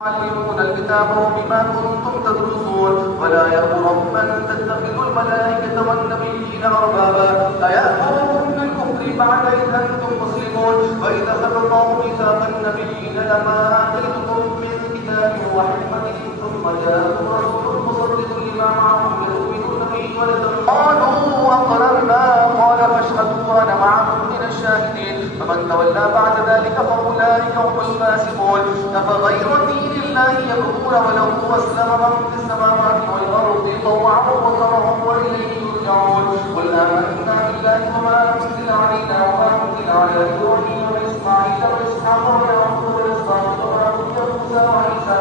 تعلمون الكتاب بما كنتم تدرسون ولا يأمركم أن تتخذوا الملائكة والنبيين أربابا أيأمركم بالكفر بعد إذ أنتم مسلمون وإذا أخذ الله ميثاق النبيين لما آتيتكم من كتاب وحكمة ثم جاءكم رسول مصدق لما معهم يؤمنون به قالوا أقررنا قال فاشهدوا وأنا معكم من الشاهدين فمن تولى بعد ذلك فأولئك هم الفاسقون أفغير دين الله يبغون وله أسلم من في السماوات والأرض طوعا وكرها وإليه يرجعون قل آمنا بالله وما أنزل علينا وما أنزل على إبراهيم وإسماعيل وإسحاق ويعقوب وإسحاق ويعقوب وموسى وعيسى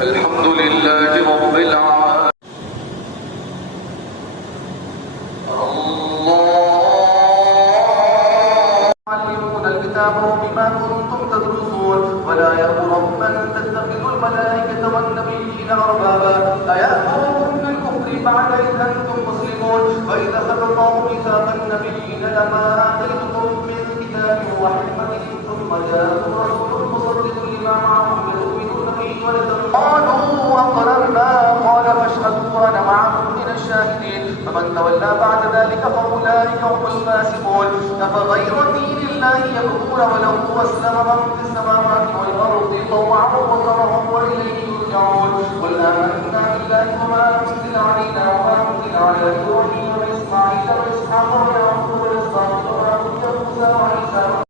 الحمد لله رب العالمين. تعلمون الكتاب بما كنتم تدرسون ولا يأمركم أن تتخذوا الملائكة والنبيين أربابا أيأمركم بالكفر بعد إذ أنتم مسلمون وإذا أخذ الله ميثاق النبيين لما آتيتكم من كتاب وحكمة ثم جاءكم رسول مصدق لما معهم يؤمنون به قالوا أقررنا قال فاشهدوا وأنا معكم من الشاهدين فمن تولى بعد ذلك فأولئك هم الفاسقون أفغير دين الله يبغون وله أسلم من في السماوات والأرض طوعا وكرها وإليه يرجعون قل آمنا بالله وما أنزل علينا وما أنزل على إبراهيم وإسماعيل وإسحاق ويعقوب وإسحاق ويعقوب وموسى وعيسى